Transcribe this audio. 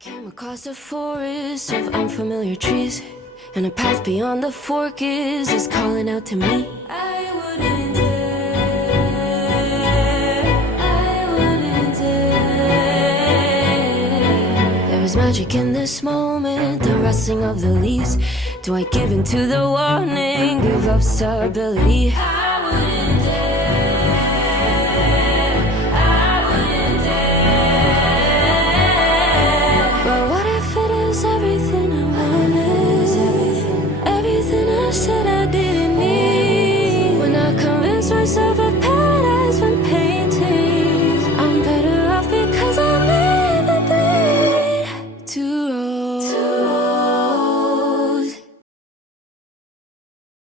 Came across a forest of unfamiliar trees, and a path beyond the fork is calling out to me. I wouldn't dare, I wouldn't dare. There was magic in this moment, the rustling of the leaves. Do I give in to the warning, give up stability? I wouldn't dare, I wouldn't dare. But what if it is everything I wanted, everything I said I didn't need? When I convinced myself of